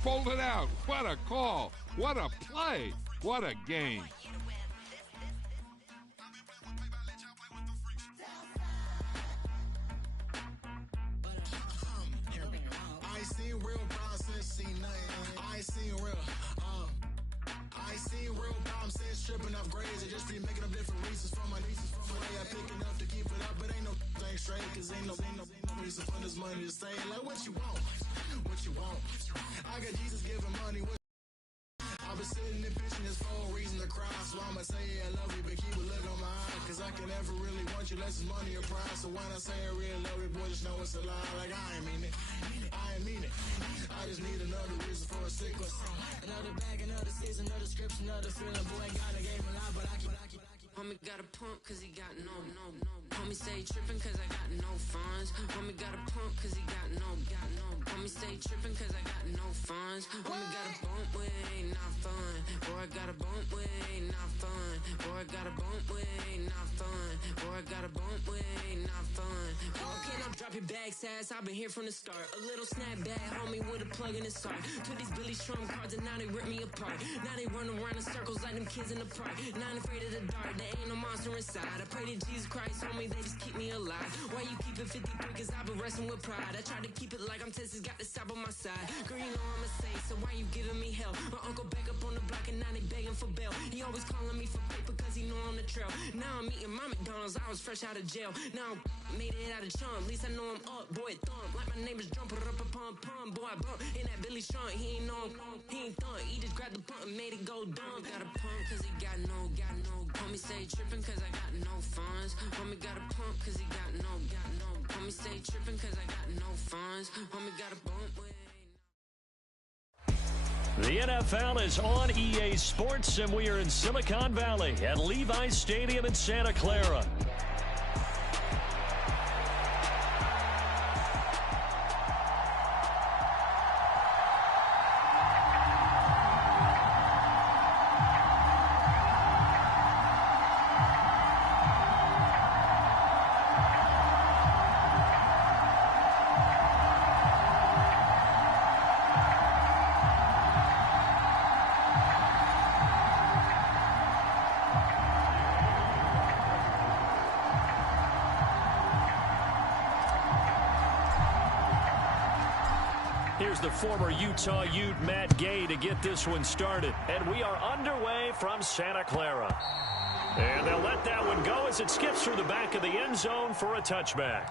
Fold it out. What a call. What a play. What a game. I ain't seen real problems since seen nothing. I ain't seen real problems since tripping off grades. I just be making up different reasons for my nieces. From my way I pick enough to keep it up, but ain't no thing straight. Cause ain't no reason for this money to say like what you want. What you want. I got Jesus giving money. I've been sitting and pitching this for a reason to cry. So I'ma say yeah, I love you, but keep a look on my eye. Cause I can never really want you unless it's money or pride. So when I say I really love you, boy, just know it's a lie. Like I ain't mean it. I ain't mean it. I just need another reason for a sickness. Another bag, another season, another script, another feeling. Boy, ain't got a game a lot, but I keep. Homie got a pump cause he got no. Homie stay trippin' cause I got no funds. Homie got a pump cause he got no. Homie stay trippin' cause I got no funds. Homie got a bump with ain't not fun. Boy, I got a bump with ain't not fun. Boy, I got a bump with ain't not fun. Boy, I got a bump with ain't not fun. Boy, can I drop your bag, sass? I've been here from the start. A little snapback, homie, with a plug in his heart. Took these Billy Strum cards and now they rip me apart. Now they run around in circles like them kids in the park. Not afraid of the dark, there ain't no monster inside. I pray to Jesus Christ, homie, they just keep me alive. Why you keep it 53? Cause I've been wrestling with pride. I try to keep it like I'm Texas, got the stop on my side. Girl, you know I'm a saint, so why you giving me hell? My uncle back up on the block and now they begging for bail. He always calling me for paper cause he know I'm the trail. Now I'm eating my McDonald's, I was fresh out of jail. Now I made it out of chump, at least I know I'm up, boy, thump. Like my neighbors jumping up a pum. Boy, I bump in that Billy Strong, he ain't know he ain't thump. He just grabbed the pump and made it go dumb. Got a pump cause he got no. Homie stay trippin' cause I got no funds. Homie got a pump cause he got no. Homie stay trippin' cause I got no funds. Homie got a bump with. The NFL is on EA Sports, and we are in Silicon Valley at Levi's Stadium in Santa Clara. Here's the former Utah Ute, Matt Gay, to get this one started. And we are underway from Santa Clara. And they'll let that one go as it skips through the back of the end zone for a touchback.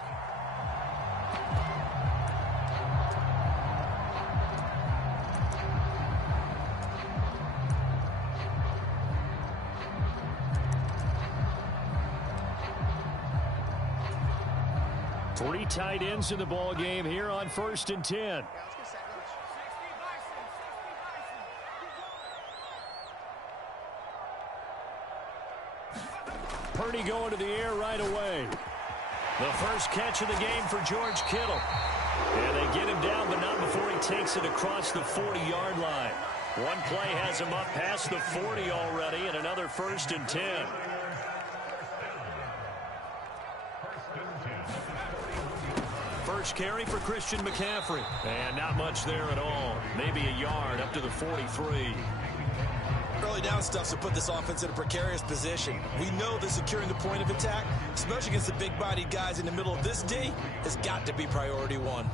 Three tight ends in the ball game here on 1st and 10. Purdy going to the air right away. The first catch of the game for George Kittle. And they get him down, but not before he takes it across the 40-yard line. One play has him up past the 40 already, and another 1st and 10. First carry for Christian McCaffrey. And not much there at all. Maybe a yard up to the 43. Early down stuff to put this offense in a precarious position. We know that securing the point of attack, especially against the big-bodied guys in the middle of this D, has got to be priority one.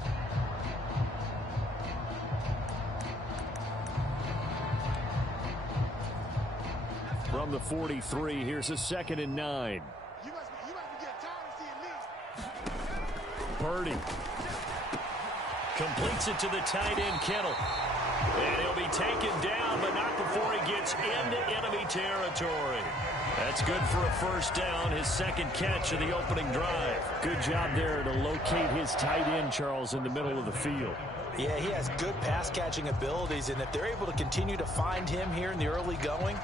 From the 43, here's a 2nd and 9. You must be getting tired of seeing this. Purdy completes it to the tight end, Kittle. And he'll be taken down, but not before he gets into enemy territory. That's good for a first down, his second catch of the opening drive. Good job there to locate his tight end, Charles, in the middle of the field. Yeah, he has good pass-catching abilities, and if they're able to continue to find him here in the early going,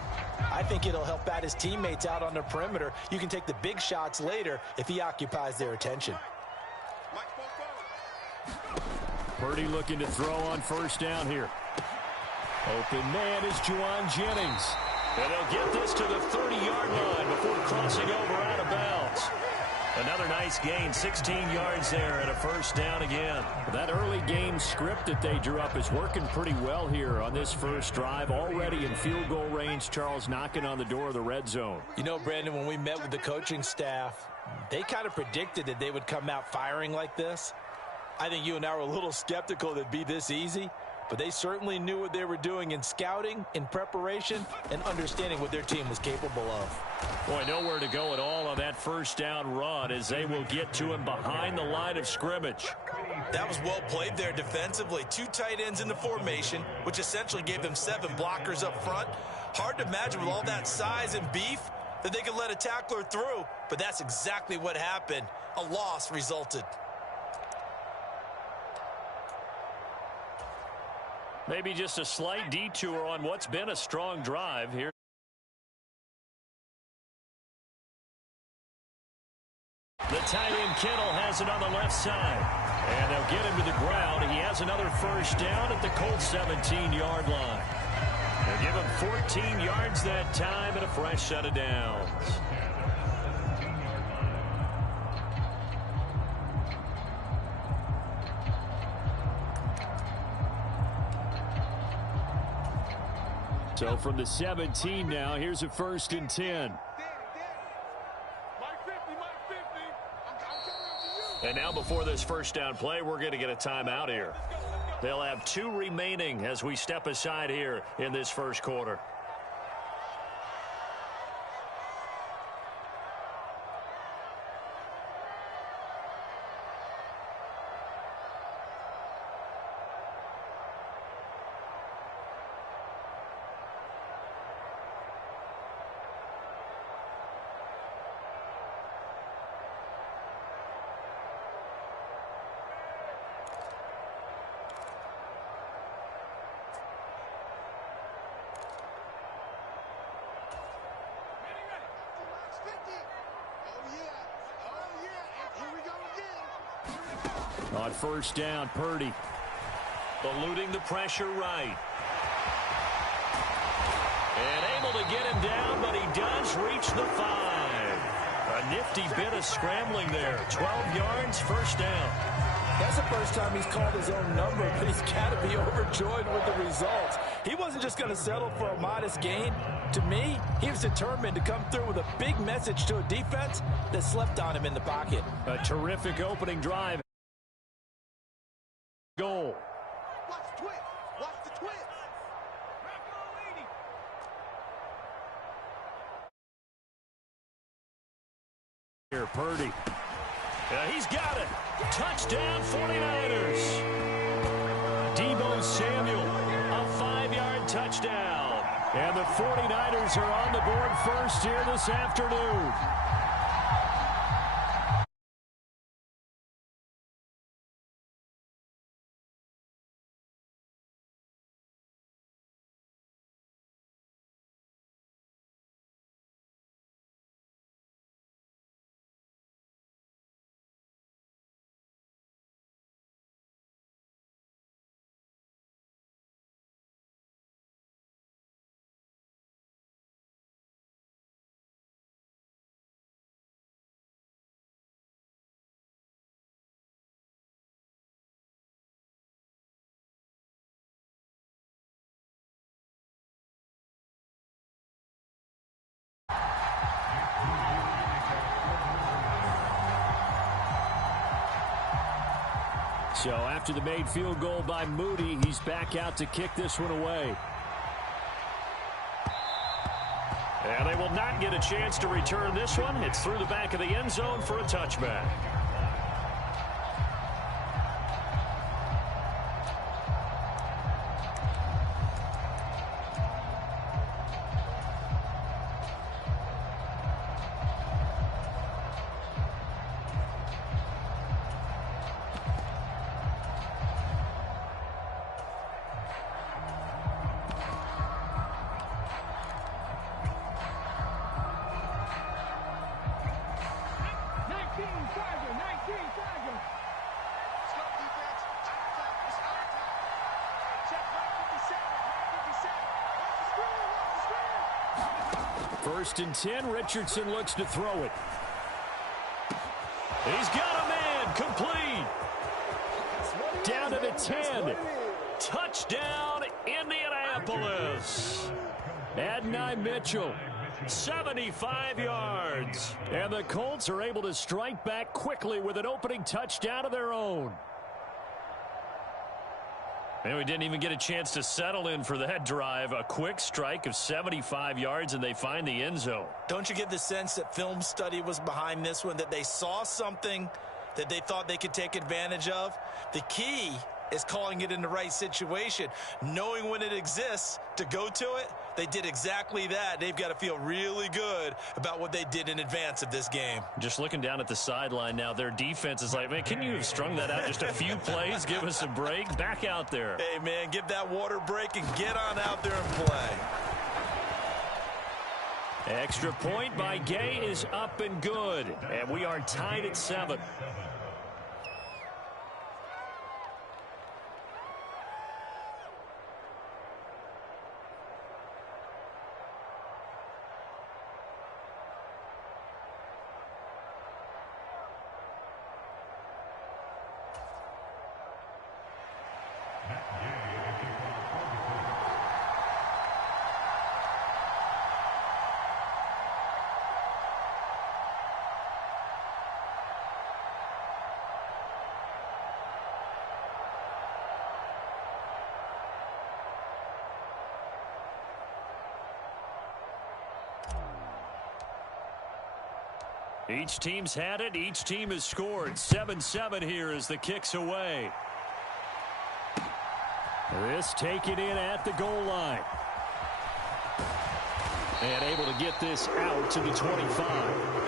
I think it'll help out his teammates out on the perimeter. You can take the big shots later if he occupies their attention. Purdy looking to throw on first down here. Open man is Juwan Jennings. And they'll get this to the 30-yard line before crossing over out of bounds. Another nice gain, 16 yards there and a first down again. That early game script that they drew up is working pretty well here on this first drive. Already in field goal range, Charles knocking on the door of the red zone. You know, Brandon, when we met with the coaching staff, they kind of predicted that they would come out firing like this. I think you and I were a little skeptical that it'd be this easy, but they certainly knew what they were doing in scouting, in preparation, and understanding what their team was capable of. Boy, nowhere to go at all on that first down run as they will get to him behind the line of scrimmage. That was well played there defensively. 2 tight ends in the formation, which essentially gave them 7 blockers up front. Hard to imagine with all that size and beef that they could let a tackler through, but that's exactly what happened. A loss resulted. Maybe just a slight detour on what's been a strong drive here. The tight end Kittle has it on the left side. And they'll get him to the ground. He has another first down at the Colts 17-yard line. They'll give him 14 yards that time and a fresh set of downs. So from the 17 now, here's a 1st and 10. And now before this first down play, we're going to get a timeout here. They'll have 2 remaining as we step aside here in this first quarter. On first down, Purdy eluding the pressure right. And able to get him down, but he does reach the 5. A nifty bit of scrambling there. 12 yards, first down. That's the first time he's called his own number, but he's got to be overjoyed with the results. He wasn't just going to settle for a modest gain. To me, he was determined to come through with a big message to a defense that slept on him in the pocket. A terrific opening drive. Goal. Watch the twist. Watch the twist. Here, Purdy. He's got it. Touchdown, 49ers. Deebo Samuel, a 5-yard touchdown. And the 49ers are on the board first here this afternoon. So after the made field goal by Moody, he's back out to kick this one away. And they will not get a chance to return this one. It's through the back of the end zone for a touchback. First and 10, Richardson looks to throw it. He's got a man, complete. Down to the 10. Touchdown, Indianapolis. Adonai Mitchell, 75 yards. And the Colts are able to strike back quickly with an opening touchdown of their own. And we didn't even get a chance to settle in for that drive. A quick strike of 75 yards, and they find the end zone. Don't you get the sense that film study was behind this one, that they saw something that they thought they could take advantage of? The key is calling it in the right situation, knowing when it exists to go to it. They did exactly that. They've got to feel really good about what they did in advance of this game. Just looking down at the sideline now, their defense is like, man, can you have strung that out just a few plays? Give us a break. Back out there. Hey, man, give that water break and get on out there and play. Extra point by Gay is up and good. And we are tied at 7. Each team's had it. Each team has scored. 7-7 here as the kick's away. This taken in at the goal line. And able to get this out to the 25.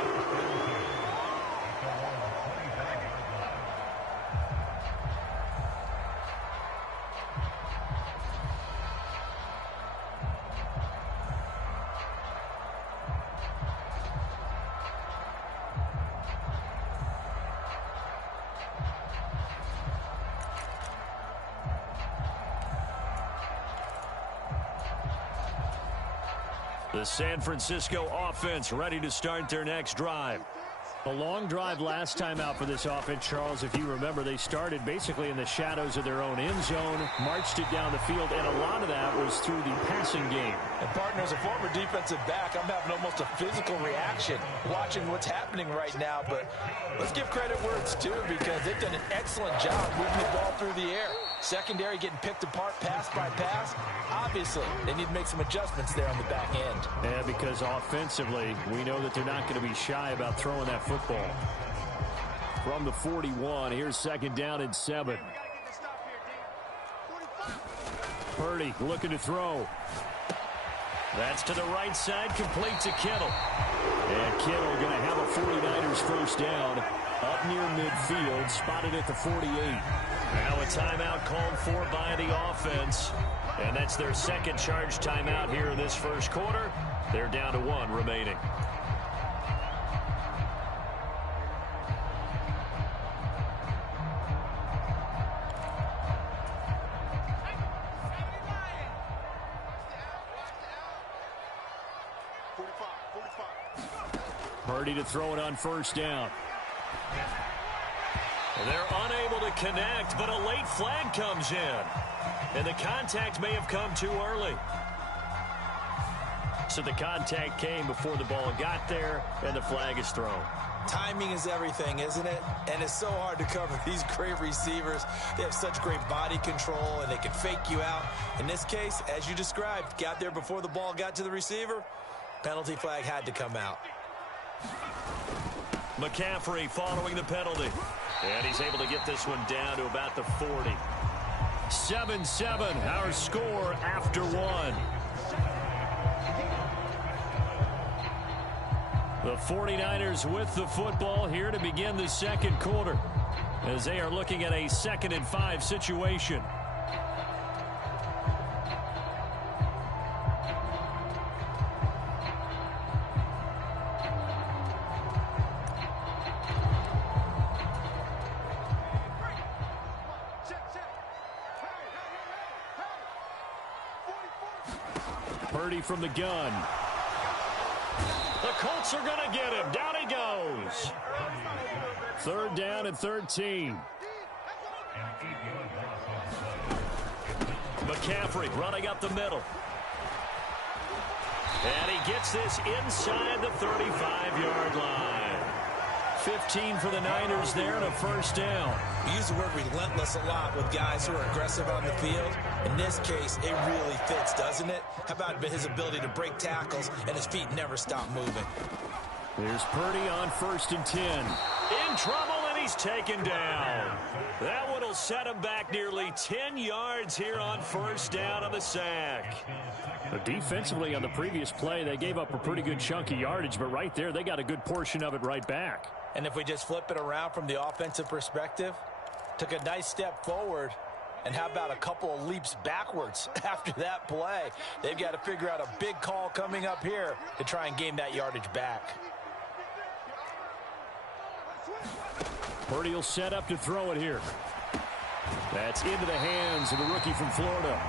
The San Francisco offense ready to start their next drive. A long drive last time out for this offense, Charles. If you remember, they started basically in the shadows of their own end zone, marched it down the field, and a lot of that was through the passing game. And, partner, as a former defensive back, I'm having almost a physical reaction watching what's happening right now. But let's give credit where it's due, because they've done an excellent job moving the ball through the air. Secondary getting picked apart pass by pass. Obviously, they need to make some adjustments there on the back end. Yeah, because offensively, we know that they're not going to be shy about throwing that football. From the 41, here's second down and 7. Purdy looking to throw. That's to the right side, complete to Kittle. And Kittle going to have a 49ers first down up near midfield, spotted at the 48. Now a timeout called for by the offense. And that's their second charge timeout here in this first quarter. They're down to 1 remaining. Purdy to throw it on first down. They're unable to connect, but a late flag comes in. And the contact may have come too early. So the contact came before the ball got there, and the flag is thrown. Timing is everything, isn't it? And it's so hard to cover these great receivers. They have such great body control, and they can fake you out. In this case, as you described, got there before the ball got to the receiver. Penalty flag had to come out. McCaffrey following the penalty. And he's able to get this one down to about the 40. 7-7, our score after 1. The 49ers with the football here to begin the second quarter, as they are looking at a 2nd and 5 situation. Purdy from the gun. The Colts are going to get him. Down he goes. Third down and 13. McCaffrey running up the middle. And he gets this inside the 35-yard line. 15 for the Niners there and a first down. We use the word relentless a lot with guys who are aggressive on the field. In this case, it really fits, doesn't it? How about his ability to break tackles and his feet never stop moving? There's Purdy on 1st and 10. In trouble, and he's taken down. That one will set him back nearly 10 yards here on 1st down on the sack. But defensively on the previous play, they gave up a pretty good chunk of yardage, but right there, they got a good portion of it right back. And if we just flip it around from the offensive perspective, took a nice step forward, and how about a couple of leaps backwards after that play? They've got to figure out a big call coming up here to try and gain that yardage back. Purdy will set up to throw it here. That's into the hands of the rookie from Florida.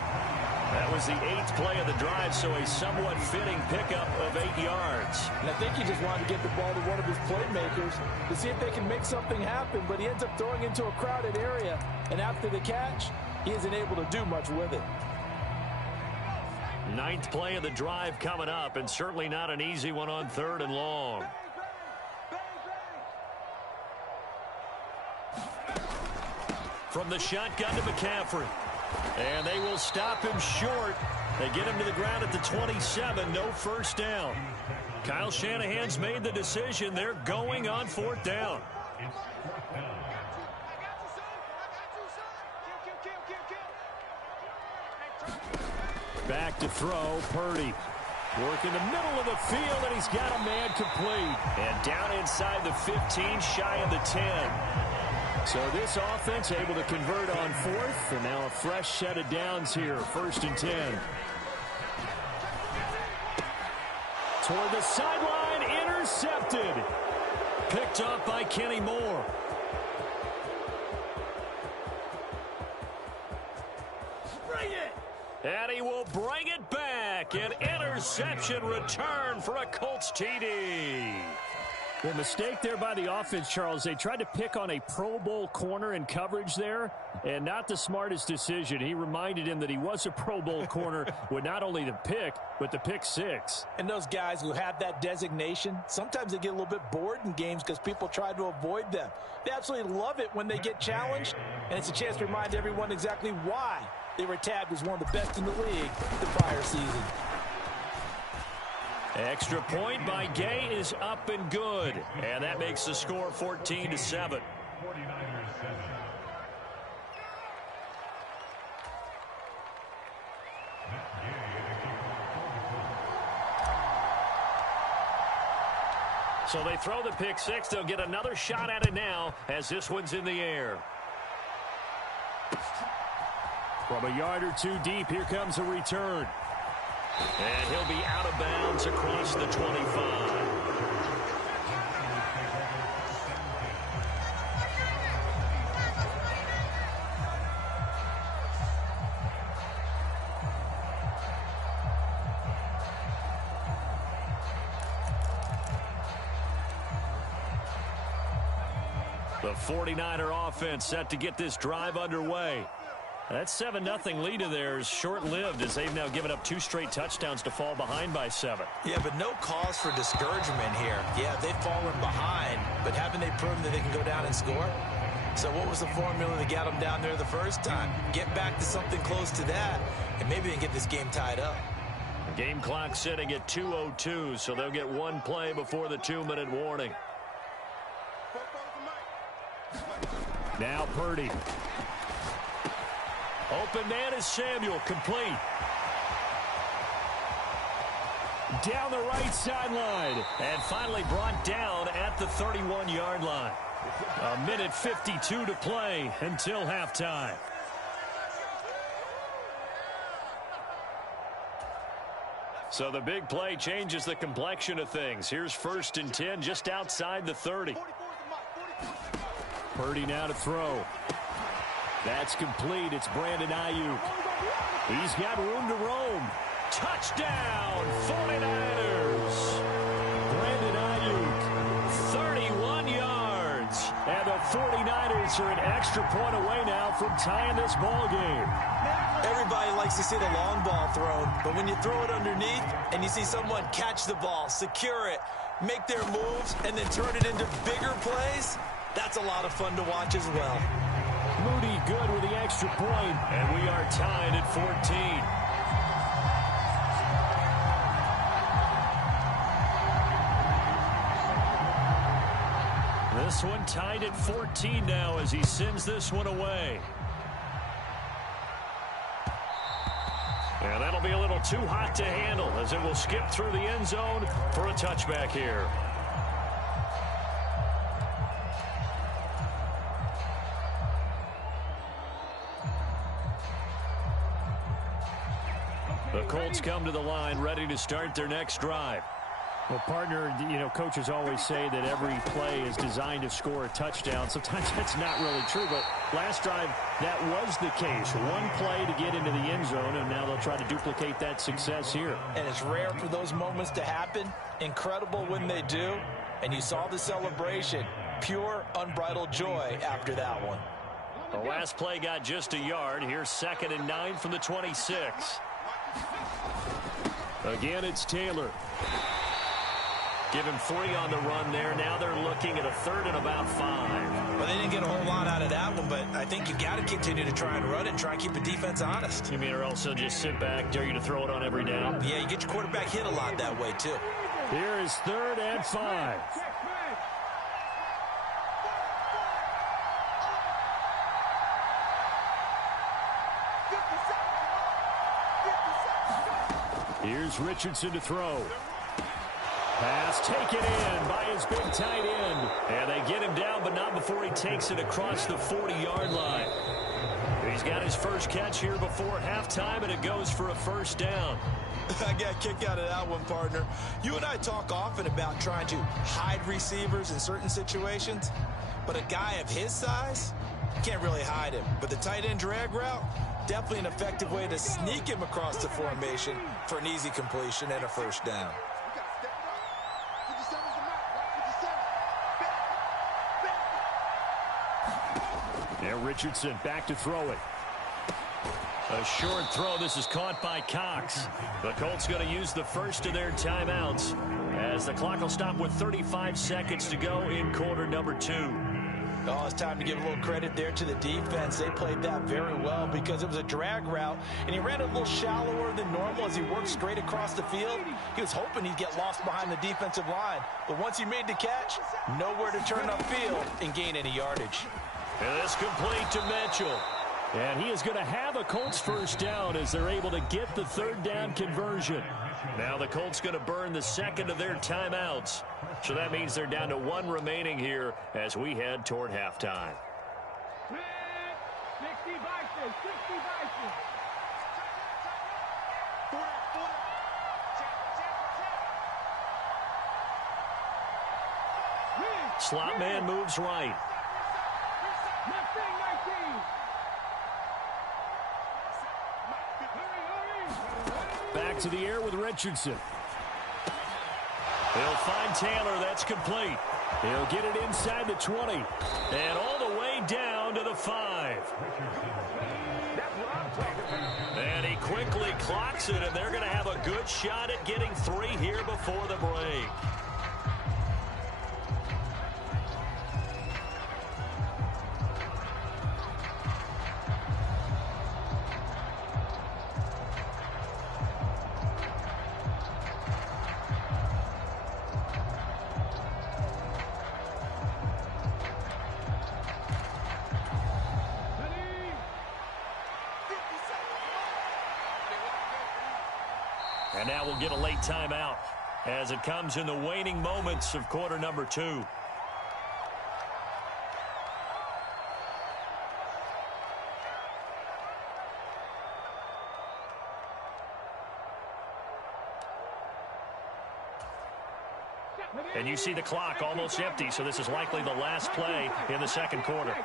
That was the 8th play of the drive, so a somewhat fitting pickup of 8 yards. And I think he just wanted to get the ball to one of his playmakers to see if they can make something happen, but he ends up throwing into a crowded area. And after the catch, he isn't able to do much with it. 9th play of the drive coming up, and certainly not an easy one on 3rd and long. From the shotgun to McCaffrey. And they will stop him short. They get him to the ground at the 27. No first down. Kyle Shanahan's made the decision. They're going on 4th down. Back to throw, Purdy. Work in the middle of the field, and he's got a man complete. And down inside the 15, shy of the 10. So this offense able to convert on 4th, and now a fresh set of downs here, 1st and 10. Toward the sideline, intercepted. Picked off by Kenny Moore. Bring it! And he will bring it back. An interception return for a Colts TD. The mistake there by the offense, Charles. They tried to pick on a Pro Bowl corner in coverage there, and not the smartest decision. He reminded him that he was a Pro Bowl corner with not only the pick, but the pick 6. And those guys who have that designation, sometimes they get a little bit bored in games because people try to avoid them. They absolutely love it when they get challenged, and it's a chance to remind everyone exactly why they were tabbed as one of the best in the league the prior season. Extra point by Gay is up and good. And that makes the score 14-7. So they throw the pick 6. They'll get another shot at it now as this one's in the air. From a yard or two deep, here comes a return. And he'll be out of bounds across the 25. The 49er offense set to get this drive underway. That 7-0 lead of theirs short-lived as they've now given up 2 straight touchdowns to fall behind by 7. Yeah, but no cause for discouragement here. Yeah, they've fallen behind, but haven't they proven that they can go down and score? So what was the formula that got them down there the first time? Get back to something close to that, and maybe they can get this game tied up. Game clock sitting at 2:02, so they'll get 1 play before the 2-minute warning. Now Purdy. Open man is Samuel, complete. Down the right sideline. And finally brought down at the 31-yard line. 1:52 to play until halftime. So the big play changes the complexion of things. Here's 1st and 10 just outside the 30. Purdy now to throw. That's complete. It's Brandon Ayuk. He's got room to roam. Touchdown, 49ers. Brandon Ayuk. 31 yards. And 49ers are an extra point away now from tying this ball game. Everybody likes to see the long ball thrown, but when you throw it underneath and you see someone catch the ball, secure it, make their moves, and then turn it into bigger plays, that's a lot of fun to watch as well. Moody good with the extra point, and we are tied at 14. This one tied at 14 now as he sends this one away. And that'll be a little too hot to handle as it will skip through the end zone for a touchback here. The Colts come to the line ready to start their next drive. Well, partner, you know, coaches always say that every play is designed to score a touchdown. Sometimes that's not really true, but last drive, that was the case. One play to get into the end zone, and now they'll try to duplicate that success here. And it's rare for those moments to happen. Incredible when they do. And you saw the celebration. Pure, unbridled joy after that one. The last play got just a yard. Here's 2nd and 9 from the 26. Again, it's Taylor. Give him 3 on the run there. Now they're looking at a 3rd and about 5. Well, they didn't get a whole lot out of that one, but I think you got to continue to try and run it and try and keep the defense honest. You mean or else they'll just sit back, dare you to throw it on every down? Yeah, you get your quarterback hit a lot that way, too. Here is 3rd and 5. Here's Richardson to throw. Pass taken in by his big tight end. And they get him down, but not before he takes it across the 40-yard line. He's got his first catch here before halftime, and it goes for a 1st down. I got a kick out of that one, partner. You and I talk often about trying to hide receivers in certain situations, but a guy of his size, can't really hide him. But the tight end drag route, definitely an effective way to sneak him across the formation for an easy completion and a 1st down. Now Richardson back to throw it. A short throw. This is caught by Cox. The Colts going to use the first of their timeouts as the clock will stop with 35 seconds to go in quarter number 2. Oh, it's time to give a little credit there to the defense. They played that very well because it was a drag route, and he ran a little shallower than normal as he worked straight across the field. He was hoping he'd get lost behind the defensive line, but once he made the catch, nowhere to turn upfield and gain any yardage. And this complete to Mitchell. And he is going to have a Colts 1st down as they're able to get the 3rd down conversion. Now the Colts going to burn the 2nd of their timeouts. So that means they're down to 1 remaining here as we head toward halftime. 60 Vikings, 60 Vikings. Slot man moves right. Back to the air with Richardson. He'll find Taylor. That's complete. He'll get it inside the 20. And all the way down to the 5. And he quickly clocks it, and they're going to have a good shot at getting 3 here before the break. And now we'll get a late timeout as it comes in the waning moments of quarter number 2. And you see the clock almost empty, so this is likely the last play in the 2nd quarter.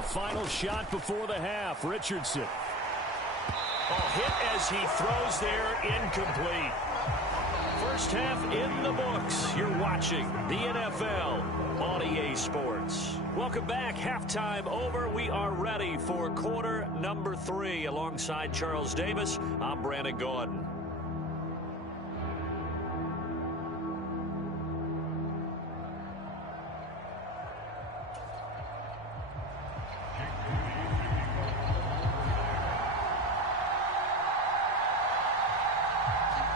A final shot before the half. Richardson. Hit as he throws there, incomplete. First half in the books. You're watching the NFL on EA Sports. Welcome back. Halftime over. We are ready for quarter number 3. Alongside Charles Davis, I'm Brandon Gordon.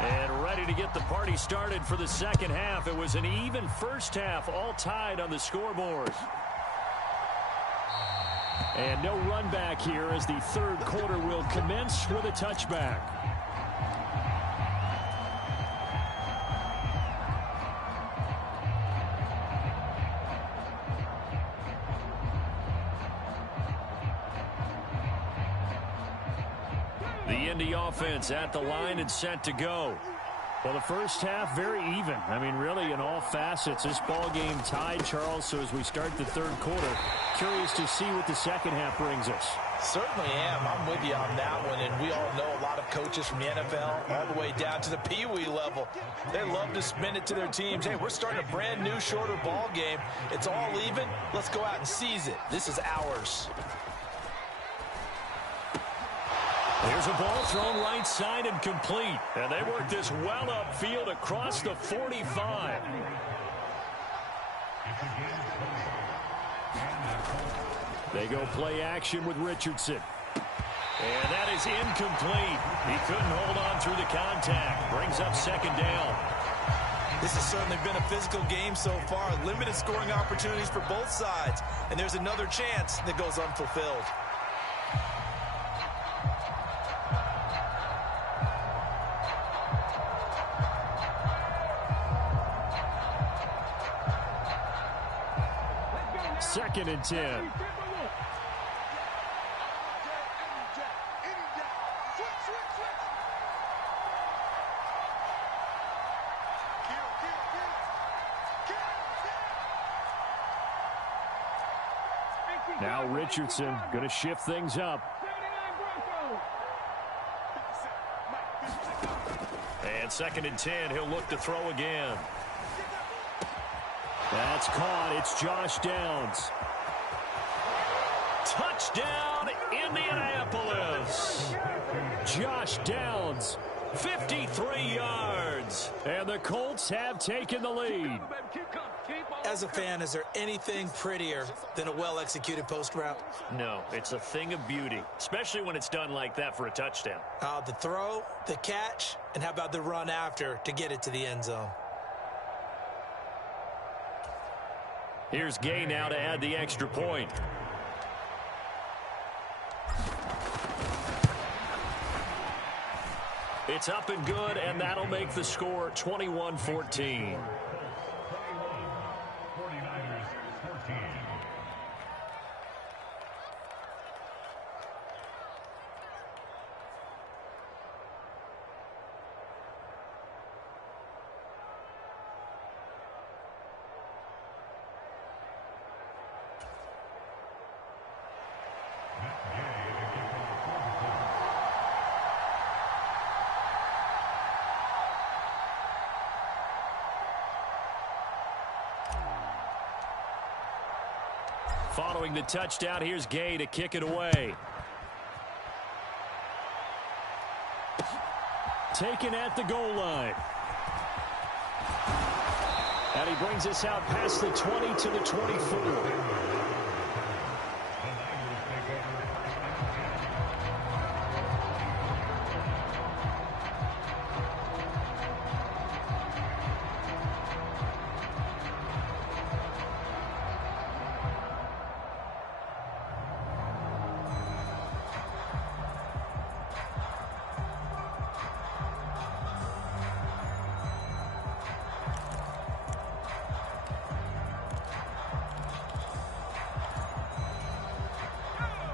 And ready to get the party started for the second half. It was an even first half, all tied on the scoreboard. And no run back here as the third quarter will commence with a touchback. The Indy offense at the line and set to go. Well, the first half, very even. I mean, really, in all facets, this ball game tied, Charles. So as we start the third quarter, curious to see what the second half brings us. Certainly am. I'm with you on that one. And we all know a lot of coaches from the NFL all the way down to the Pee-wee level. They love to spin it to their teams. Hey, we're starting a brand new, shorter ball game. It's all even. Let's go out and seize it. This is ours. There's a ball thrown right side and complete. And they work this well upfield across the 45. They go play action with Richardson. And that is incomplete. He couldn't hold on through the contact. Brings up second down. This has certainly been a physical game so far. Limited scoring opportunities for both sides. And there's another chance that goes unfulfilled. Second and 10. Now Richardson going to shift things up. And second and 10, he'll look to throw again. That's caught. It's Josh Downs. Touchdown, Indianapolis. Josh Downs, 53 yards. And the Colts have taken the lead. As a fan, is there anything prettier than a well-executed post route? No, it's a thing of beauty, especially when it's done like that for a touchdown. The throw, the catch, and how about the run after to get it to the end zone? Here's Gay now to add the extra point. It's up and good, and that'll make the score 21-14. Following the touchdown, here's Gay to kick it away. Taken at the goal line. And he brings us out past the 20 to the 24.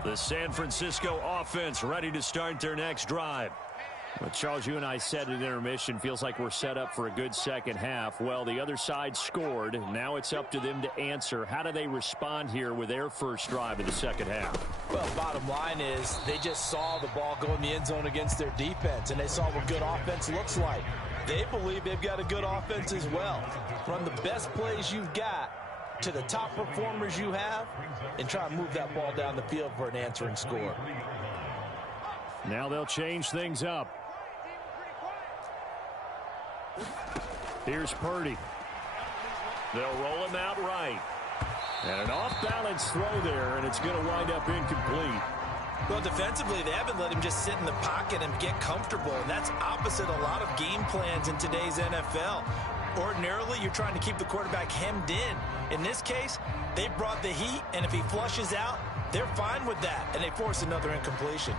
The San Francisco offense ready to start their next drive. Well, Charles, you and I said at intermission, feels like we're set up for a good second half. Well, the other side scored. Now it's up to them to answer. How do they respond here with their first drive of the second half? Well, bottom line is they just saw the ball go in the end zone against their defense, and they saw what good offense looks like. They believe they've got a good offense as well. Run the best plays you've got to the top performers you have and try and move that ball down the field for an answering score. Now they'll change things up. Here's Purdy. They'll roll him out right. And an off-balance throw there, and it's going to wind up incomplete. Well, defensively, they haven't let him just sit in the pocket and get comfortable, and that's opposite a lot of game plans in today's NFL. Ordinarily, you're trying to keep the quarterback hemmed in. In this case, they brought the heat, and if he flushes out, they're fine with that, and they force another incompletion.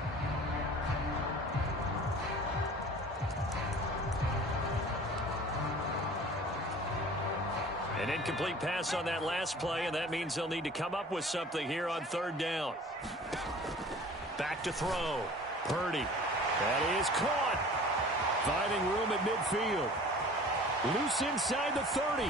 An incomplete pass on that last play, and that means they'll need to come up with something here on third down. Back to throw. Purdy. That is caught. Finding room at midfield. Loose inside the 30.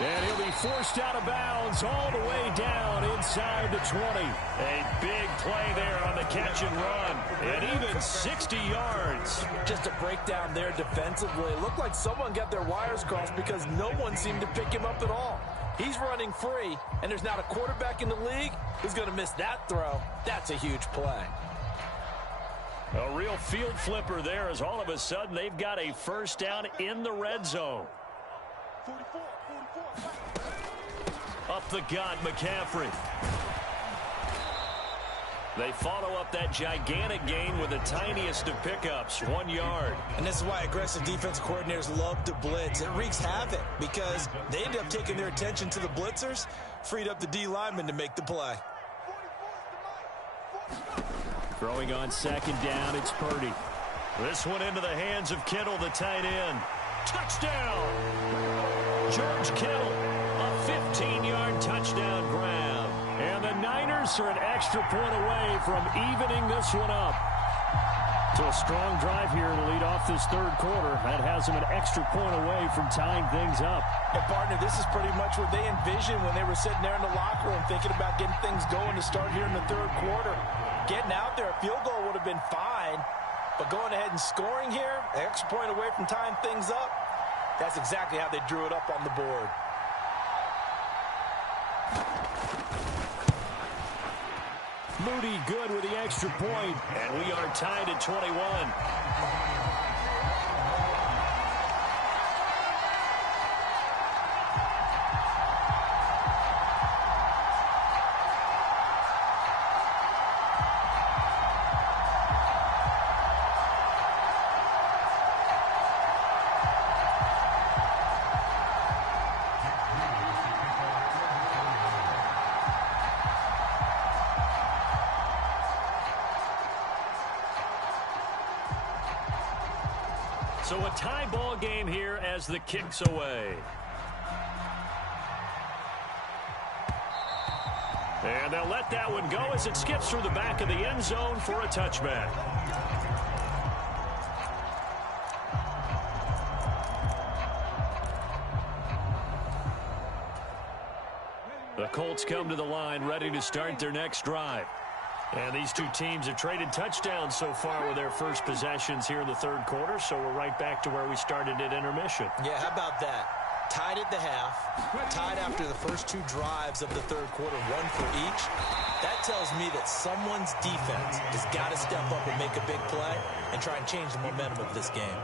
And he'll be forced out of bounds all the way down inside the 20. A big play there on the catch and run. And even 60 yards. Just a breakdown there defensively. It looked like someone got their wires crossed because no one seemed to pick him up at all. He's running free, and there's not a quarterback in the league who's going to miss that throw. That's a huge play. A real field flipper there as all of a sudden they've got a first down in the red zone. Up the gut, McCaffrey. They follow up that gigantic gain with the tiniest of pickups, 1 yard. And this is why aggressive defense coordinators love to blitz. It wreaks havoc because they end up taking their attention to the blitzers, freed up the D lineman to make the play. Throwing on second down, it's Purdy. This one into the hands of Kittle, the tight end. Touchdown! George Kittle, a 15-yard touchdown grab. And the Niners are an extra point away from evening this one up. So a strong drive here to lead off this third quarter. That has them an extra point away from tying things up. And partner, this is pretty much what they envisioned when they were sitting there in the locker room thinking about getting things going to start here in the third quarter. Getting out there, a field goal would have been fine. But going ahead and scoring here, an extra point away from tying things up, that's exactly how they drew it up on the board. Moody good with the extra point. And we are tied at 21. So a tie ball game here as the kick's away. And they'll let that one go as it skips through the back of the end zone for a touchback. The Colts come to the line ready to start their next drive. And these two teams have traded touchdowns so far with their first possessions here in the third quarter, so we're right back to where we started at intermission. Yeah, how about that? Tied at the half, tied after the first two drives of the third quarter, one for each. That tells me that someone's defense has got to step up and make a big play and try and change the momentum of this game.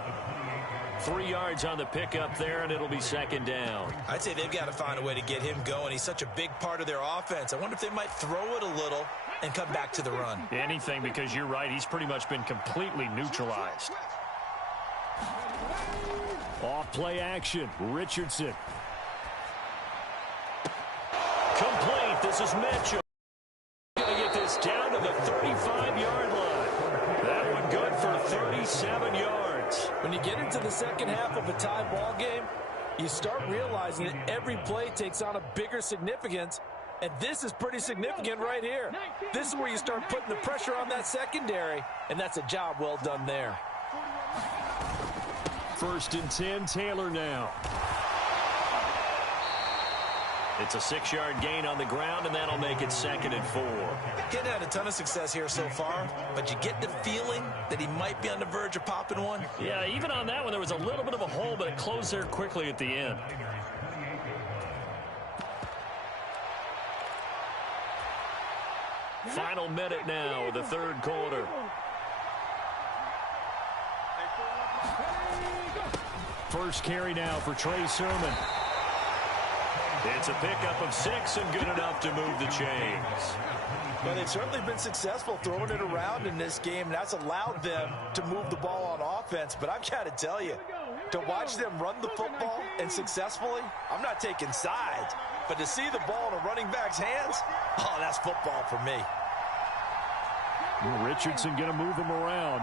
3 yards on the pickup there, and it'll be second down. I'd say they've got to find a way to get him going. He's such a big part of their offense. I wonder if they might throw it a little and come back to the run. Anything, because you're right, he's pretty much been completely neutralized. Off play action, Richardson. Complete, this is Mitchell. Going to get this down to the 35-yard line. That one good for 37 yards. When you get into the second half of a tie ball game, you start realizing that every play takes on a bigger significance. And this is pretty significant right here. This is where you start putting the pressure on that secondary, and that's a job well done there. First and 10, Taylor now. It's a 6-yard gain on the ground, and that'll make it 2nd and 4. Getting had a ton of success here so far, but you get the feeling that he might be on the verge of popping one. Yeah, even on that one, there was a little bit of a hole, but it closed there quickly at the end. Final minute now of the third quarter. First carry now for Trey Sermon. It's a pickup of 6 and good enough to move the chains. Well, they've certainly been successful throwing it around in this game, and that's allowed them to move the ball on offense. But I've got to tell you, to watch them run the football and successfully, I'm not taking sides, but to see the ball in a running back's hands, oh, that's football for me. Richardson going to move him around.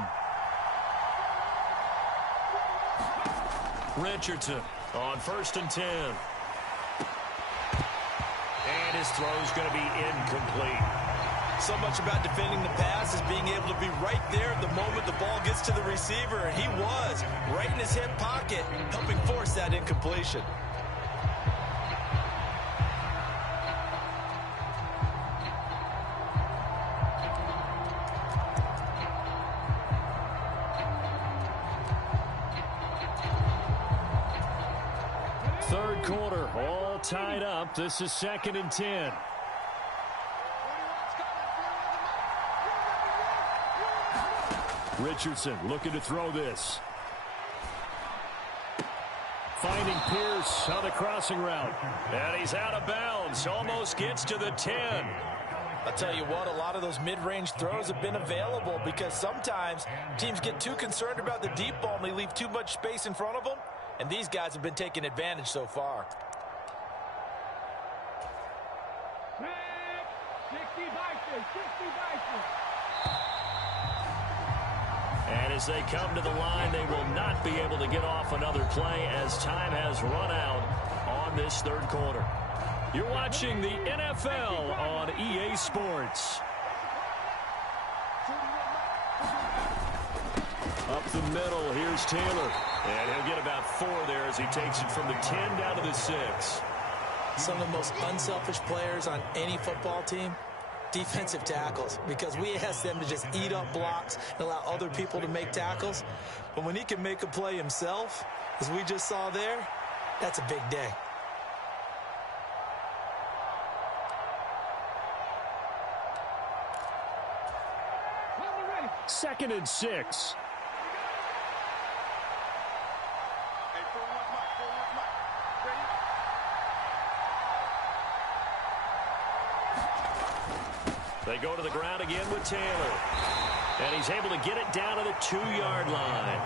Richardson on 1st and 10. And his throw's going to be incomplete. So much about defending the pass is being able to be right there at the moment the ball gets to the receiver, and he was right in his hip pocket, helping force that incompletion. Third quarter, all tied up. This is 2nd and 10. Richardson looking to throw this. Finding Pierce on the crossing route. And he's out of bounds. Almost gets to the 10. I'll tell you what, a lot of those mid-range throws have been available because sometimes teams get too concerned about the deep ball and they leave too much space in front of them. And these guys have been taking advantage so far. 60 Vikings. And as they come to the line, they will not be able to get off another play as time has run out on this third quarter. You're watching the NFL on EA Sports. Up the middle, here's Taylor. And he'll get about 4 there as he takes it from the 10 down to the 6. Some of the most unselfish players on any football team, defensive tackles, because we ask them to just eat up blocks and allow other people to make tackles. But when he can make a play himself, as we just saw there, that's a big day. Second and 6. They go to the ground again with Taylor. And he's able to get it down to the 2-yard line.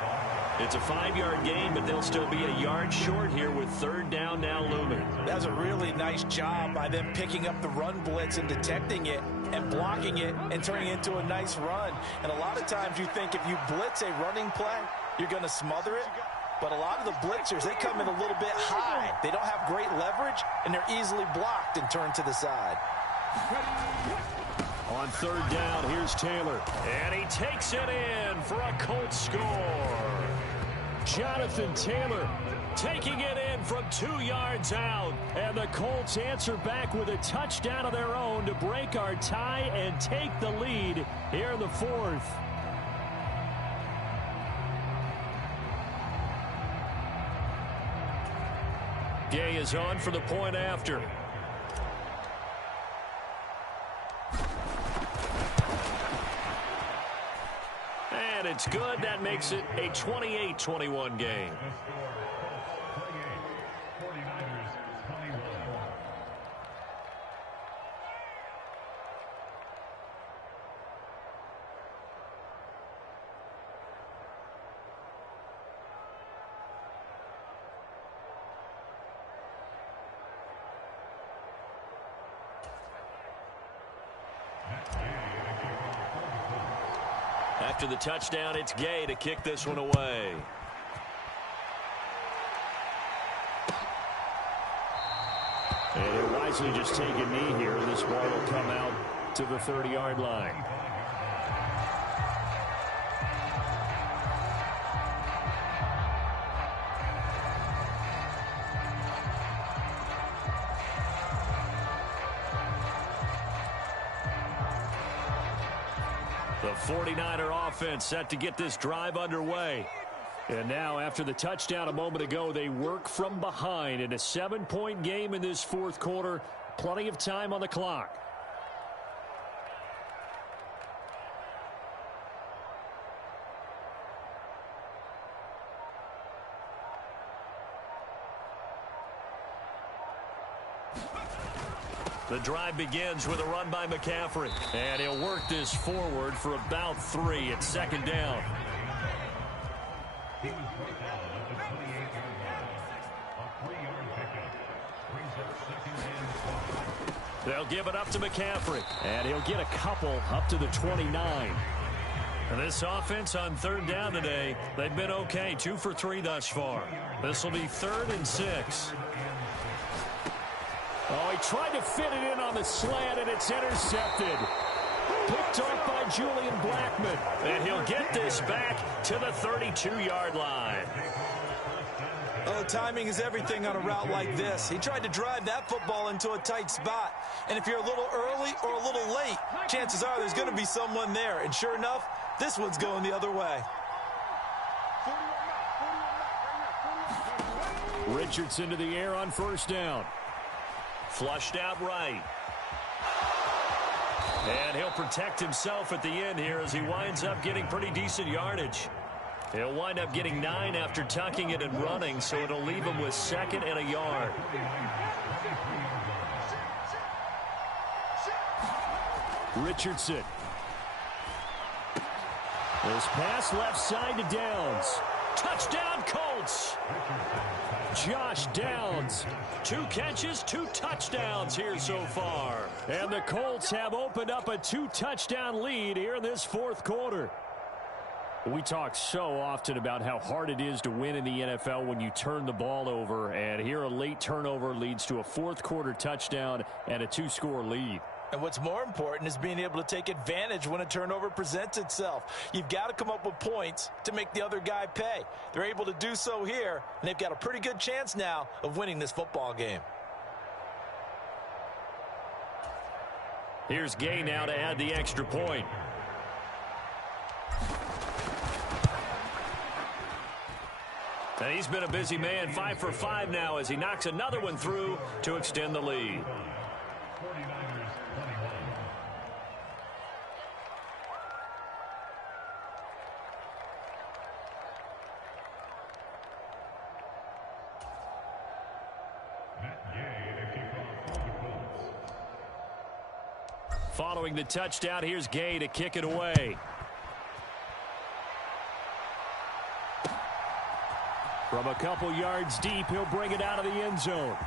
It's a 5-yard gain, but they'll still be a yard short here with 3rd down now looming. That's a really nice job by them picking up the run blitz and detecting it and blocking it and turning it into a nice run. And a lot of times you think if you blitz a running play, you're going to smother it. But a lot of the blitzers, they come in a little bit high. They don't have great leverage, and they're easily blocked and turned to the side. On 3rd down, here's Taylor. And he takes it in for a Colts score. Jonathan Taylor taking it in from 2 yards out. And the Colts answer back with a touchdown of their own to break our tie and take the lead here in the 4th. Gay is on for the point after. And it's good. That makes it a 28-21 game. After the touchdown, it's Gay to kick this one away. And he'll wisely just take a knee here. This ball will come out to the 30-yard line. The 49er offense set to get this drive underway. And now, after the touchdown a moment ago, they work from behind in a 7-point game in this fourth quarter. Plenty of time on the clock. The drive begins with a run by McCaffrey. And he'll work this forward for about 3. It's second down. They'll give it up to McCaffrey. And he'll get a couple up to the 29. And this offense on third down today, they've been okay. 2 for 3 thus far. This will be 3rd and 6. Oh, he tried to fit it in on the slant, and it's intercepted. Picked off by Julian Blackmon. And he'll get this back to the 32-yard line. Oh, timing is everything on a route like this. He tried to drive that football into a tight spot. And if you're a little early or a little late, chances are there's going to be someone there. And sure enough, this one's going the other way. Richardson to the air on first down. Flushed out right. And he'll protect himself at the end here as he winds up getting pretty decent yardage. He'll wind up getting 9 after tucking it and running, so it'll leave him with 2nd and a yard. Richardson. This pass left side to Downs. Touchdown, Colts! Josh Downs. 2 catches, 2 touchdowns here so far. And the Colts have opened up a 2-touchdown lead here in this fourth quarter. We talk so often about how hard it is to win in the NFL when you turn the ball over, and here a late turnover leads to a fourth quarter touchdown and a 2-score lead. And what's more important is being able to take advantage when a turnover presents itself. You've got to come up with points to make the other guy pay. They're able to do so here, and they've got a pretty good chance now of winning this football game. Here's Gay now to add the extra point. And he's been a busy man, 5 for 5 now as he knocks another one through to extend the lead. Following the touchdown, here's Gay to kick it away. From a couple yards deep, he'll bring it out of the end zone.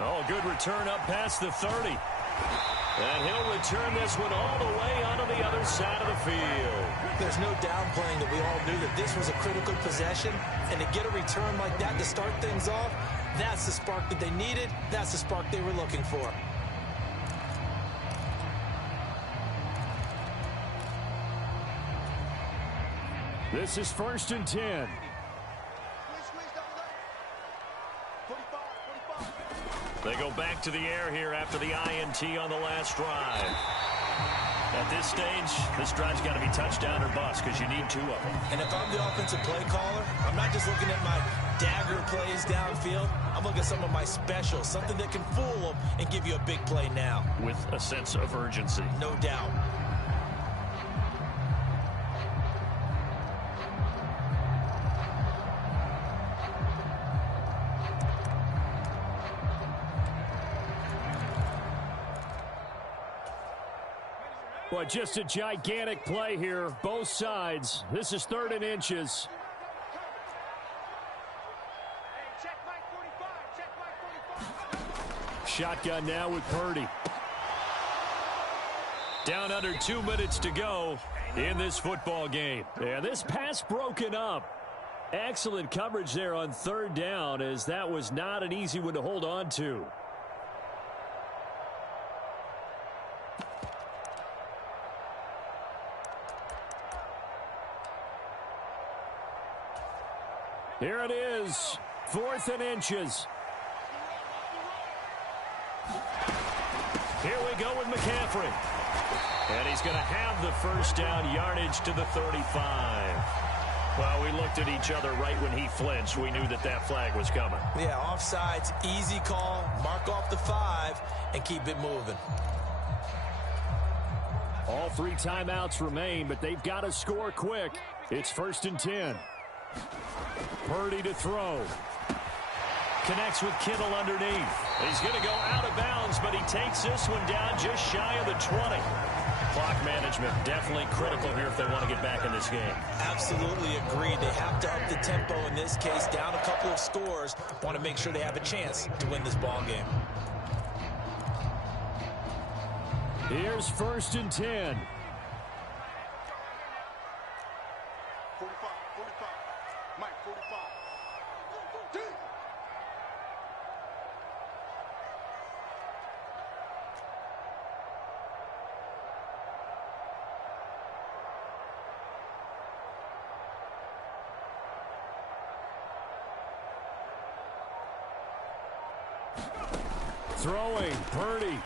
Oh, good return up past the 30. And he'll return this one all the way onto the other side of the field. There's no downplaying that we all knew that this was a critical possession, and to get a return like that to start things off, that's the spark that they needed. That's the spark they were looking for. This is 1st and 10. They go back to the air here after the INT on the last drive. At this stage, this drive's got to be touchdown or bust because you need 2 of them. And if I'm the offensive play caller, I'm not just looking at my dagger plays downfield. I'm looking at some of my specials, something that can fool them and give you a big play now. With a sense of urgency. No doubt. Well, just a gigantic play here, both sides. This is 3rd and inches. Shotgun now with Purdy. Down under 2 minutes to go in this football game. Yeah, this pass broken up. Excellent coverage there on 3rd down, as that was not an easy one to hold on to. Here it is, 4th and inches. Here we go with McCaffrey. And he's going to have the first down, yardage to the 35. Well, we looked at each other right when he flinched. We knew that that flag was coming. Yeah, offsides, easy call. Mark off the 5 and keep it moving. All 3 timeouts remain, but they've got to score quick. It's 1st and 10. Purdy to throw. Connects with Kittle underneath. He's going to go out of bounds, but he takes this one down just shy of the 20. Clock management definitely critical here if they want to get back in this game. Absolutely agreed. They have to up the tempo in this case, down a couple of scores. Want to make sure they have a chance to win this ball game. Here's 1st and 10. 45, Mike, 45. Throwing, Purdy.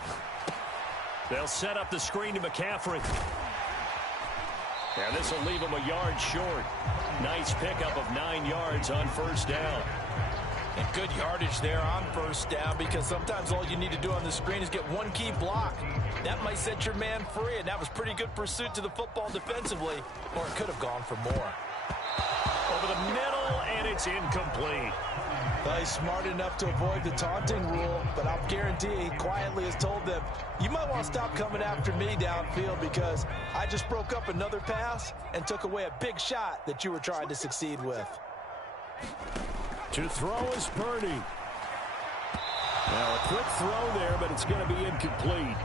They'll set up the screen to McCaffrey. And this will leave him a yard short. Nice pickup of 9 yards on 1st down. And good yardage there on 1st down, because sometimes all you need to do on the screen is get one key block. That might set your man free, and that was pretty good pursuit to the football defensively, or it could have gone for more. Over the middle, and it's incomplete. Well, he's smart enough to avoid the taunting rule, but I'll guarantee he quietly has told them, you might want to stop coming after me downfield because I just broke up another pass and took away a big shot that you were trying to succeed with. To throw is Purdy. Now a quick throw there, but it's going to be incomplete.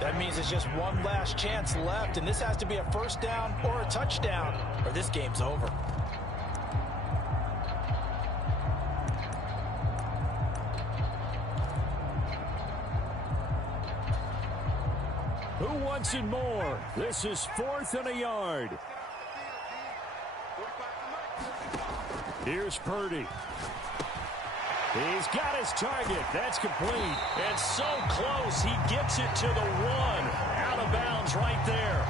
That means it's just one last chance left, and this has to be a 1st down or a touchdown, or this game's over. Who wants it more? This is 4th and a yard. Here's Purdy. He's got his target. That's complete. And so close, he gets it to the 1. Out of bounds right there.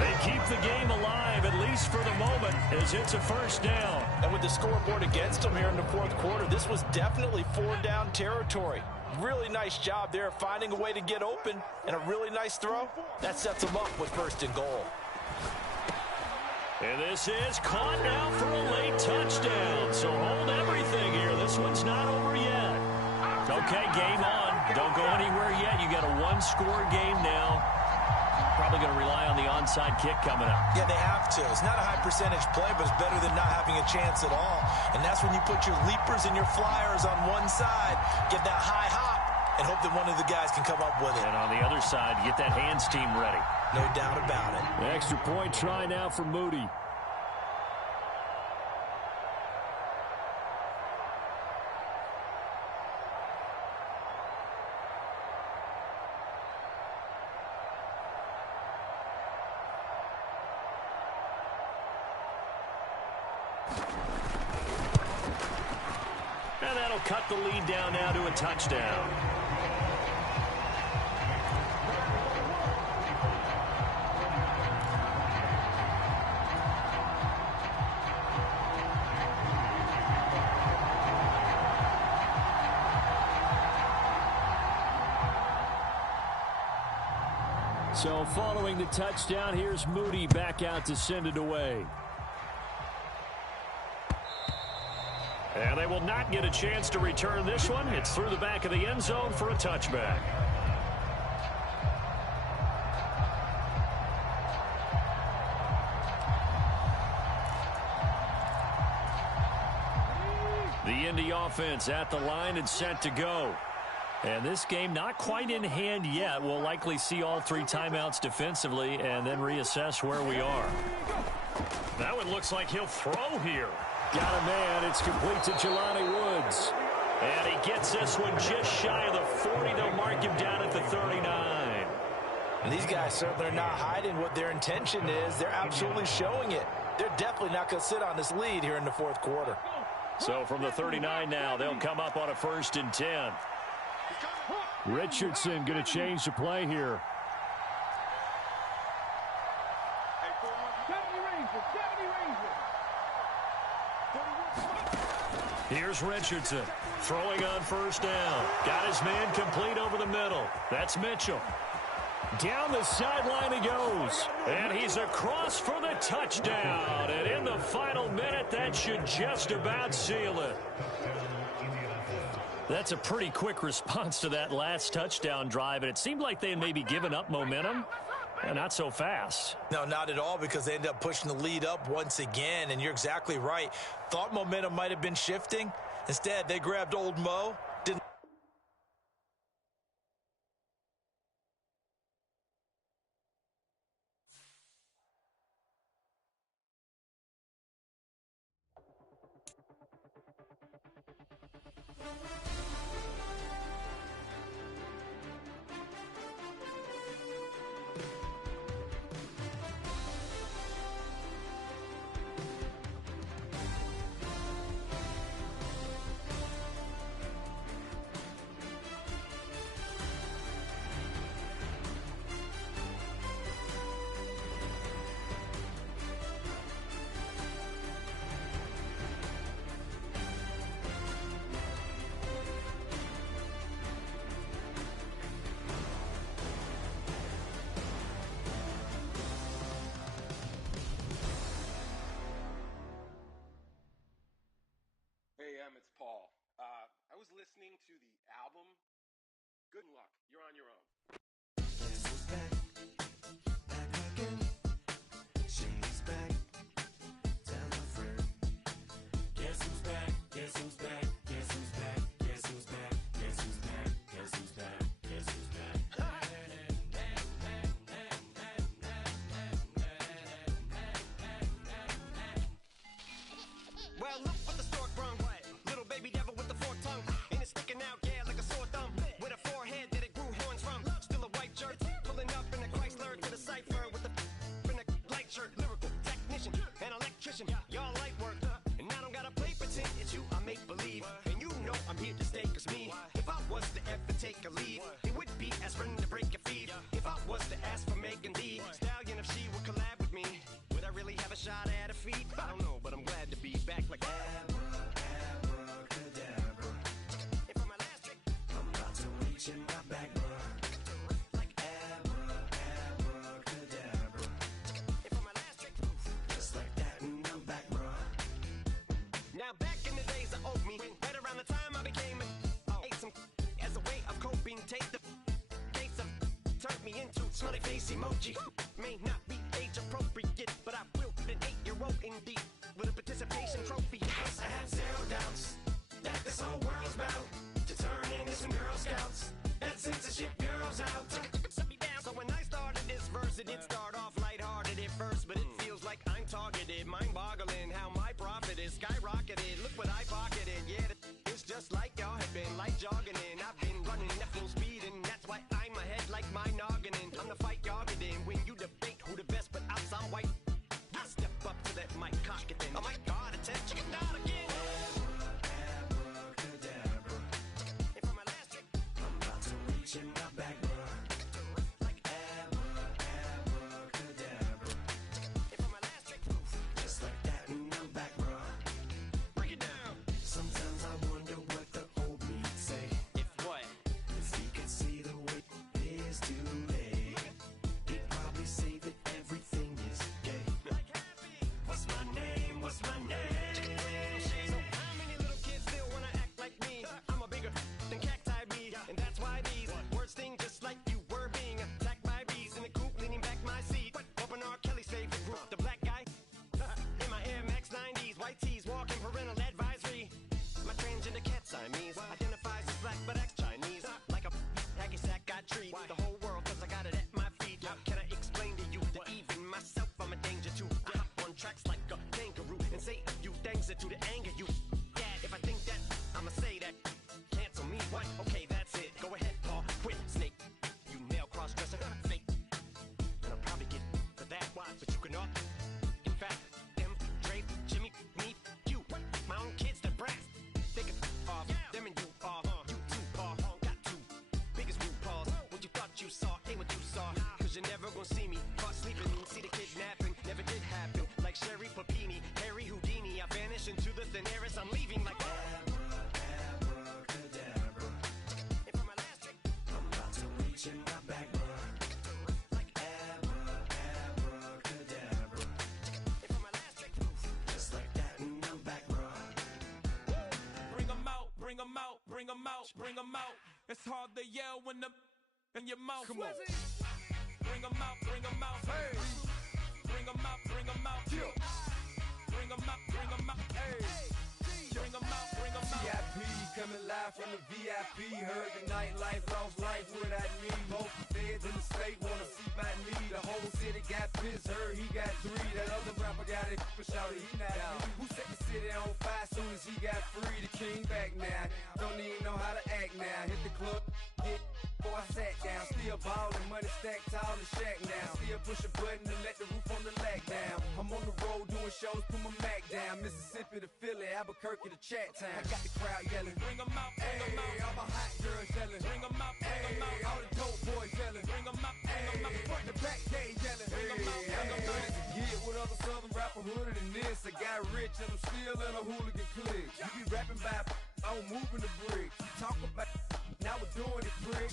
They keep the game alive, at least for the moment, as it's a 1st down. And with the scoreboard against them here in the 4th quarter, this was definitely 4-down territory. Really nice job there, finding a way to get open, and a really nice throw. That sets them up with 1st and goal. And this is caught now for a late touchdown. So hold everything here. This one's not over yet. Okay, game on. Don't go anywhere yet. You got a 1-score game now. Probably going to rely on the onside kick coming up. Yeah, they have to. It's not a high percentage play, but it's better than not having a chance at all. And that's when you put your leapers and your flyers on one side, get that high hop, and hope that one of the guys can come up with it. And on the other side, get that hands team ready. No doubt about it. The extra point try now for Moody. And that'll cut the lead down now to a touchdown. So following the touchdown, here's Moody back out to send it away. And they will not get a chance to return this one. It's through the back of the end zone for a touchback. The Indy offense at the line and set to go. And this game not quite in hand yet. We'll likely see all 3 timeouts defensively and then reassess where we are. That one looks like he'll throw here. Got a man. It's complete to Jelani Woods. And he gets this one just shy of the 40. They'll mark him down at the 39. And these guys certainly are not hiding what their intention is. They're absolutely showing it. They're definitely not going to sit on this lead here in the 4th quarter. So from the 39 now, they'll come up on a 1st and 10. Richardson going to change the play here. 70 Rangers. Here's Richardson throwing on first down. Got his man complete over the middle. That's Mitchell. Down the sideline he goes. And he's across for the touchdown. And in the final minute, that should just about seal it. That's a pretty quick response to that last touchdown drive. And it seemed like they had maybe given up momentum. Not so fast. No, not at all, because they ended up pushing the lead up once again. And you're exactly right. Thought momentum might have been shifting. Instead, they grabbed old Mo. Didn't. It's Paul. I was listening to the album. Good luck. You're on your own. Guess who's back? Back again. She's back. Tell a friend. Guess who's back? Guess who's back? Guess who's back? Guess who's back? Guess who's back? Guess who's back? Guess who's back? Well, look what the stork brung. Little baby devil with the forked tongue. And it's sticking out, yeah, like a sore thumb. With a forehead that it grew horns from. Still a white shirt. Pulling up in a Chrysler to the cipher with the in a light shirt. Lyrical technician, an electrician. Y'all light work. And I don't gotta play pretend. It's you I make believe. And you know I'm here to stay, cause me. If I was to ever take a leave, it would be aspirin to break your feet. If I was to ask for Megan Thee Stallion, if she would collab with me, would I really have a shot at a feat? I don't know, but I'm glad to be back like abracadabra. And for my last trick, I'm about to reach in my back, bruh. Like abracadabra. And for my last trick, just like that, and I'm back, bruh. Now back in the days of old me, right around the time I became ate some as a way of coping. Take the case of turned me into smiley face emoji. May not be age appropriate, but I will put an 8-year-old indeed with a participation trophy. Yes, I have zero doubts that this whole world's bound to turn into some Girl Scouts. That censorship bureau's out. Set me down. So when I started this verse, it did start off lighthearted at first, but it feels like I'm targeted. Mind-boggling how my profit is skyrocketed. Look what I pocketed. Yeah, it's just like y'all have been like jogging in. I've been running at full speed, and that's why I'm ahead like my noggin. I'm the fight y'all get in when you debate who the best, but I'm bring 'em out, bring 'em out. It's hard to yell when the in your mouth. Come on. Bring 'em out, bring 'em out. Hey. Bring 'em out, bring 'em out. Yeah. Bring 'em out, bring 'em out. Hey. Bring 'em out, bring 'em out. VIP coming live from the VIP. Heard the nightlife, lost life without me. Both feds in the state wanna see by me. The whole city got pissed, heard he got 3. That other rapper got it for shouty, he not out. Who set the city on fire soon as he got free? The king back now, don't even know how to act now. Hit the club, get before I sat down. Still ballin', money stacked tall and shack now. Still push a button and let the roof on the lag down. I'm on the road doing shows, put my Mac down. Mississippi to Philly, Albuquerque to Chat Town. I got the crowd yelling, bring 'em out, bring 'em out. All my hot girls yelling, bring 'em out, bring 'em out. All the dope boys yelling, bring 'em out, bring 'em out. Front the back gate yelling, bring 'em out, bring 'em out. Get with other southern rapper hooded than this. I got rich and I'm still in a hooligan clique. You be rapping by, I'm moving the bricks. Talk about, now we're doing it, prick.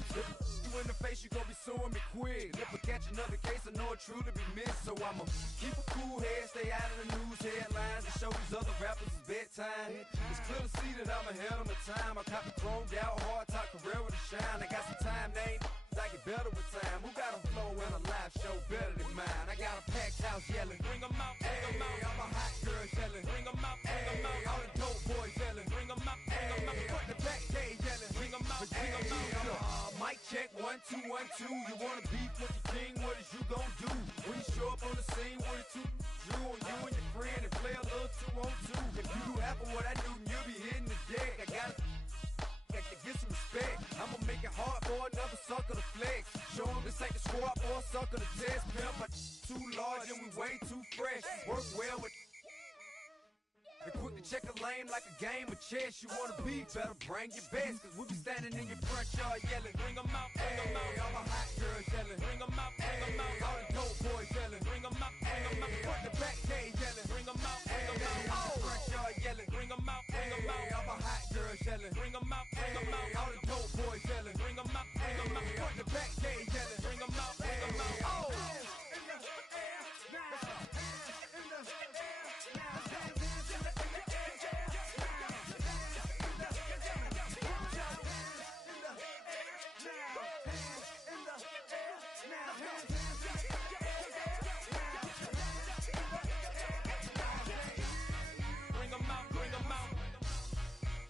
You in the face, you gon' be suing me quick. If I catch another case, I know it truly be missed. So I'ma keep a cool head, stay out of the news headlines, and show these other rappers it's bedtime. It's clear to see that I'm ahead of my time. I cop the chromed out, hard top career with a shine. I got some time, name. I get better with time. Who got a flow and a live show better than mine? I got a packed house yelling, bring 'em out, bring 'em out. All my hot girls yelling, bring 'em out, bring 'em out. All the dope boys yelling, bring 'em out, bring 'em out. Front the back gate yelling, bring 'em out, bring 'em out. Mic check 1 2 1 2. You wanna beef with the king? What is you gon' do when you show up on the scene with a 2 Drew on you and your friend and play a little 2 on 2? If you do half of what I do, you'll be hitting the deck. I gotta get some respect. I'ma make it hard for another sucker to flex. Show him this ain't the squad for a sucker to test. Pimp, but too large and we way too fresh. Work well with and quick to check a lane like a game of chess. You wanna be better, bring your best. Cause we'll be standing in your front yard yelling, bring 'em out, bring 'em out. All my hot girls yelling, bring 'em out, bring 'em out. All the dope boys yelling, bring 'em out, bring 'em out. Front the back gate yelling, bring 'em out, bring 'em out. Front yard yelling, bring 'em out, bring 'em out. All my hot girls yelling, bring 'em out, bring 'em out. All the dope boys yelling, bring 'em out, bring 'em out. Front the back gate yelling, bring 'em out, bring 'em out. Bring 'em out, bring 'em out,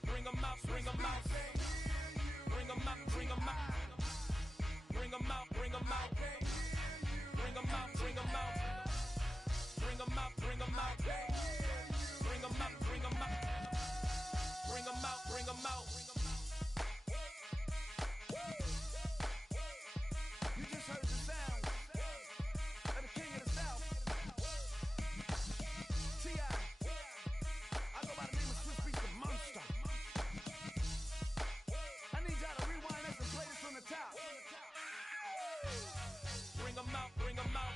bring 'em out, bring 'em out, bring 'em out, bring 'em out, bring 'em out, bring 'em out, bring 'em out, bring 'em out, bring 'em out, bring 'em out, bring 'em out. You just heard the sound of the king of the South, T.I. I go by the name of Swiss Beats the Monster. I need y'all to rewind this and play this from the top. Bring 'em out, bring 'em out,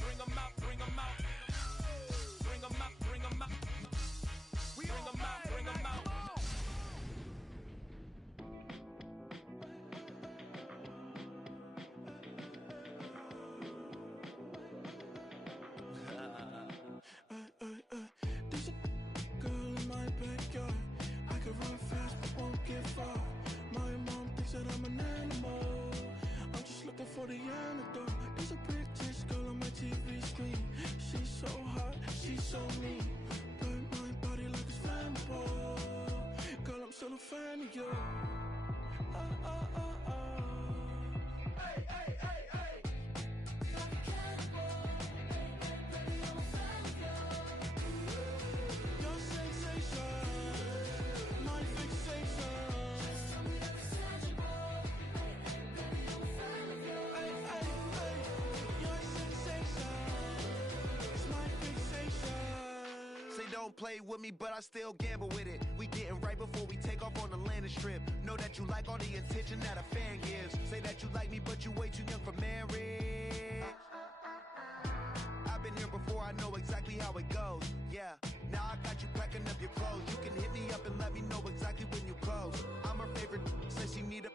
bring 'em out, bring 'em out, bring 'em out, bring 'em out, bring 'em out, bring 'em out. There's a girl in my backyard. I can run fast but won't get far. My mom thinks that I'm an animal. I'm just looking for the antidote. There's a British girl on my TV screen. She's so hot, she's so mean. Burn my body like it's flammable. Girl, I'm still a fan of you. Hey, hey, hey, hey. Like a cannibal. Baby, I'm a fan of you. Your sensation, my fixation. Just tell me that it's tangible. Baby, I'm a fan of you. Hey, hey, hey. Your sensation is my fixation. Say don't play with me, but I still gamble with it. We getting right before we take off on the landing strip. Know that you like all the attention that a fan gives. Say that you like me, but you way too young for marriage. I've been here before, I know exactly how it goes. Yeah, now I got you packing up your clothes. You can hit me up and let me know exactly when you close. I'm her favorite, says she need a...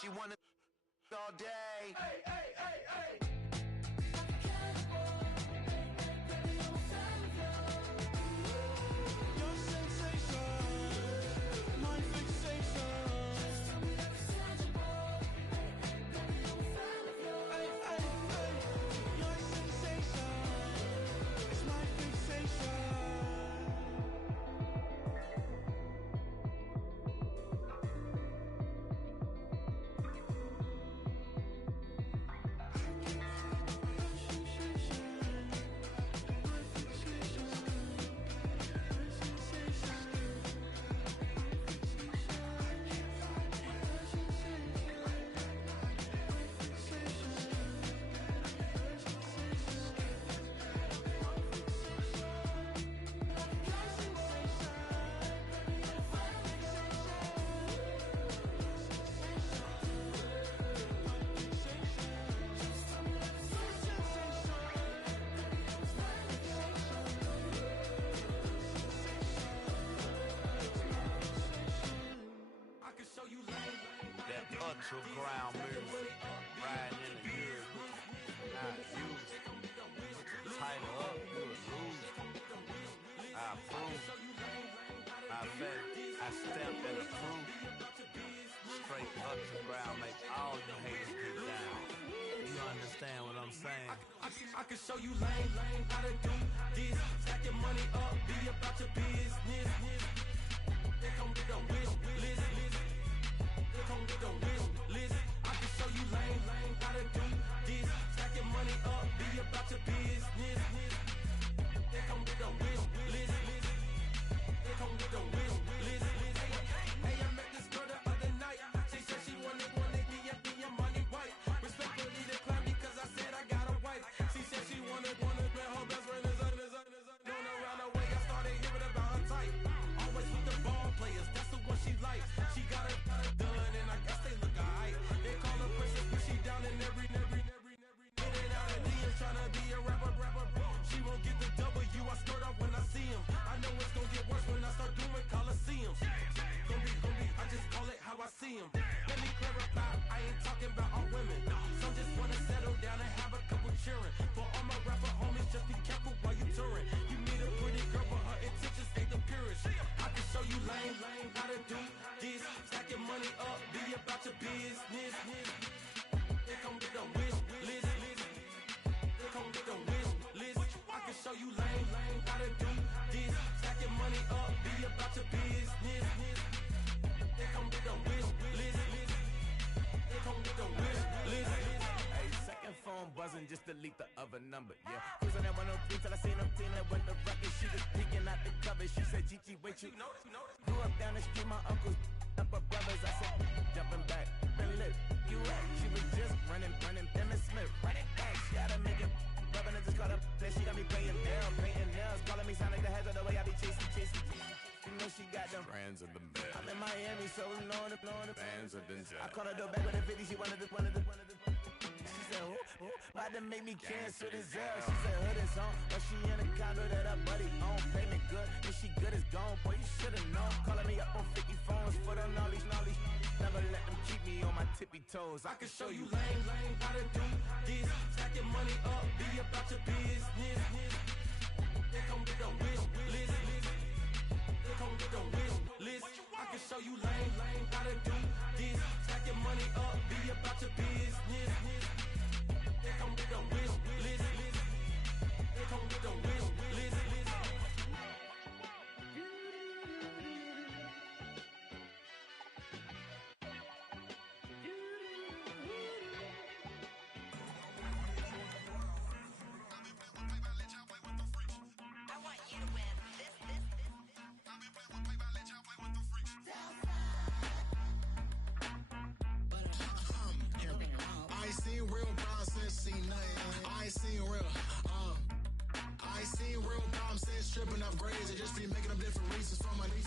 She wanna all day. Hey, hey, hey, hey. Like a cannibal. Baby, I'm a fan of you. Your sensation Natural ground music. Riding in the hood. Not used. Tighten up, you would lose. I approve. I bet I stepped and approve. Straight up to ground, make all you haters get down. You understand what I'm saying? I can show you lame how to do this. Stack your money up, be about your business. They come with a wish list. They come with a wish list. I can show you lame how to do this. Stack your money up, be about your business. They come with a wish list. They come with a wish list. Hey, I met this girl the other night. She said she wanted me and be your money white. Respectfully declined because I said I got a wife. She said she wanted man, her best friend is going around the way. I started hearing about her type. Always with the ball players, that's the one she likes. She got it done, and I guess they look alright. They call her princess, but she down in every. In and out of DMs, tryna be a rapper. She won't get the W, I skirt off when I see him. I know it's gonna get worse when I start doing Coliseums. Gonna be, I just call it how I see him. Let me clarify, I ain't talking about all women. Some just wanna settle down and have a couple cheering. For all my rapper homies, just be careful while you touring. You meet a pretty girl, but her intentions ain't the purest. I can show you lame how to do this. Stack your money up, be about your business. They come with a wish list. They come with a wish list. I can show you lame how to do this. Stack your money up, be about your business. They come with a wish list. They come with a wish list. Hey, second phone buzzing, just delete the other number, yeah. Cruising at 103 till I seen them teen that went the record. She was peeking out the cover. She said, Gigi, wait, you grew up down the street, my uncles up her brothers. I said, jumping back, been lit. You at? She was just running, Emmett Smith, running back. She had to make it. Rubbing it, just caught up. Then she got me playing down, painting nails, calling me sound like the heads of the way I be chasing. You know she got them brands of the bed. I'm in Miami, so knowing the bands of the I called her door back with a 50. She wanted the. She said, about to make me cancel this L. She said, hood is on, but she in a condo that her buddy own. Payment good, if she good is gone. Boy, you should've known. Calling me up on 50 phones, foot on knowledge. Never let them keep me on my tippy toes. I can show you lame how to do this. Stack your money up, be about your business. They come with a wish list. They come with a wish list. I can show you lame how to do this. Stack your money up, be about your business. They come with a wish list. They come with a wish list. I ain't seen real problems since seen nothing. I ain't seen real problems since tripping off grades. I just be making up different reasons for my way.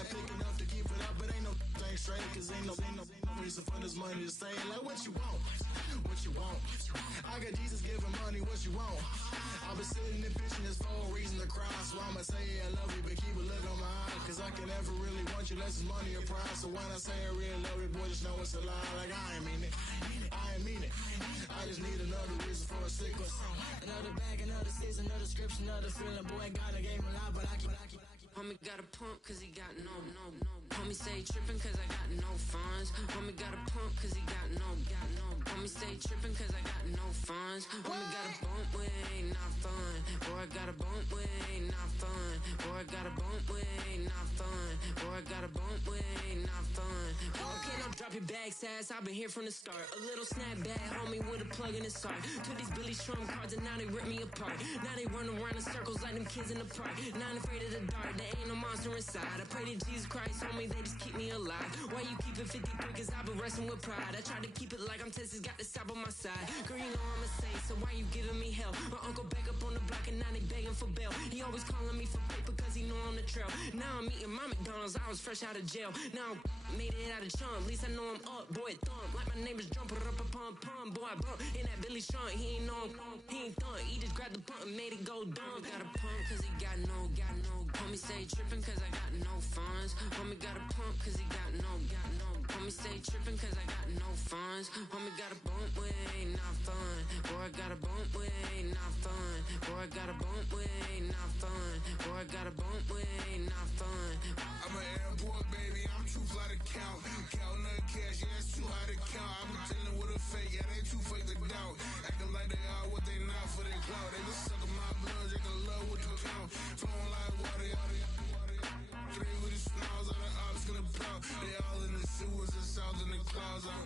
I pick enough to keep it up, but ain't no thing straight. Cause ain't no reason for this money to stay. Like what you want? What you want? I got Jesus giving money, what you want? I've been sitting and pitching this for a reason to cry. So I'ma say I love you, but keep a look on my eye. Cause I can never really want you less than money or pride. So when I say I really love you, boy, just know it's a lie. Like I ain't mean it. I ain't mean it. I just need another reason for a sickle. Another bag, another season, another description, another feeling. Boy, God, I gave him a lot, but I keep. Homie got a pump cause he got no. Homie stay trippin' cause I got no funds. Homie got a pump cause he got no. Homie stay trippin' cause I got no funds. Homie got a bump with ain't not fun. Boy, I got a bump with ain't not fun. Boy, I got a bump with ain't not fun. Boy, I got a bump with ain't not fun. Okay, now drop your bag, sass. I've been here from the start. A little snapback, homie, with a plug in his heart. Took these Billy Strum cards and now they rip me apart. Now they run around in circles like them kids in the park. Not afraid of the dark, there ain't no monster inside. I pray to Jesus Christ, homie, they just keep me alive. Why you keep it 53? Cause I've been wrestling with pride. I try to keep it like I'm Texas, got the stop on my side. Girl, you know I'm a saint, so why you giving me hell? My uncle back up on the block and now they begging for bail. He always calling me for paper cause he know I'm the trail. Now I'm I'm eating my McDonald's. I was fresh out of jail. Now I made it out of chump. At least I know I'm up, boy, thump. Like my neighbor's jumper up a pump. Boy, I bump in that Billy Strunk. He ain't know, he ain't thump. He just grabbed the pump and made it go dumb. Got a pump cause he got no. Homie stay trippin' cause I got no funds. Homie got a pump cause he got no. Homie stay trippin' cause I got no funds. Homie got a bump with ain't not fun. Boy, I got a bump with ain't not fun. Boy, I got a bump with ain't not fun. Boy, I got a bump with ain't not fun. I'm an airport baby, I'm too fly to count. Counting the cash, yeah, it's too high to count. I'm pretending with a fake, yeah, they too fake to doubt. Acting like they are what they not for their clout. They just suckin' my blood, they can love what you count. Flowing like water, three with the smiles, all the ops gonna proud. They all in the sewers and south in the clouds. I'ma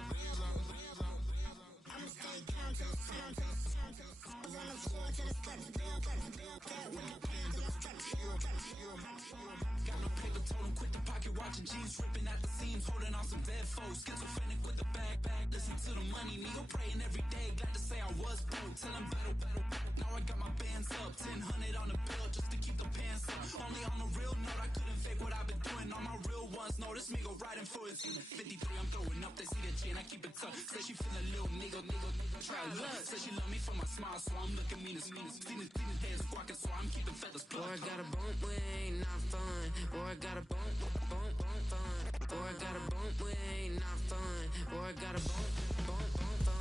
stay down to the sound, to the sound, to the sound. On the floor to the steps, build, with the pen to the steps. Got no paper, told him quit the pocket watching jeans, ripping at the seams, holding on some bed foes. Schizophrenic with the bag, listen to the money, Neo praying every day. Glad to say I was broke, till I'm battle. Now I got my bands up, 1000 on the bill just to keep the pants up. Only on the real note, I couldn't fake what I've been doing. All my real ones know this me go riding for it. 53, I'm throwing up, they see the chain, I keep it tough. Say she feeling a little nigga, try to look. Say she love me for my smile, so I'm looking mean as mean. Seen his head squawking, so I'm keeping feathers plucked. Boy, I got a bump with ain't not fun. Boy, I got a bump fun. Boy, I got a bump with ain't not fun. Boy, I got a bump fun.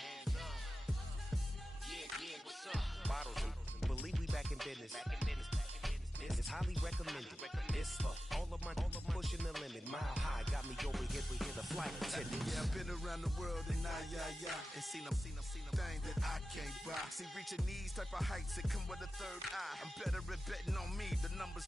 Hands up. Yeah, what's up? Bottles and believe we back in business. It's highly recommended. It's for all of my pushing the limit. Mile high got me over here the flight attendant. Yeah, I've been around the world and and seen them thing that I can't buy. See, reaching these type of heights, it come with a third eye. I'm better at betting on me. The numbers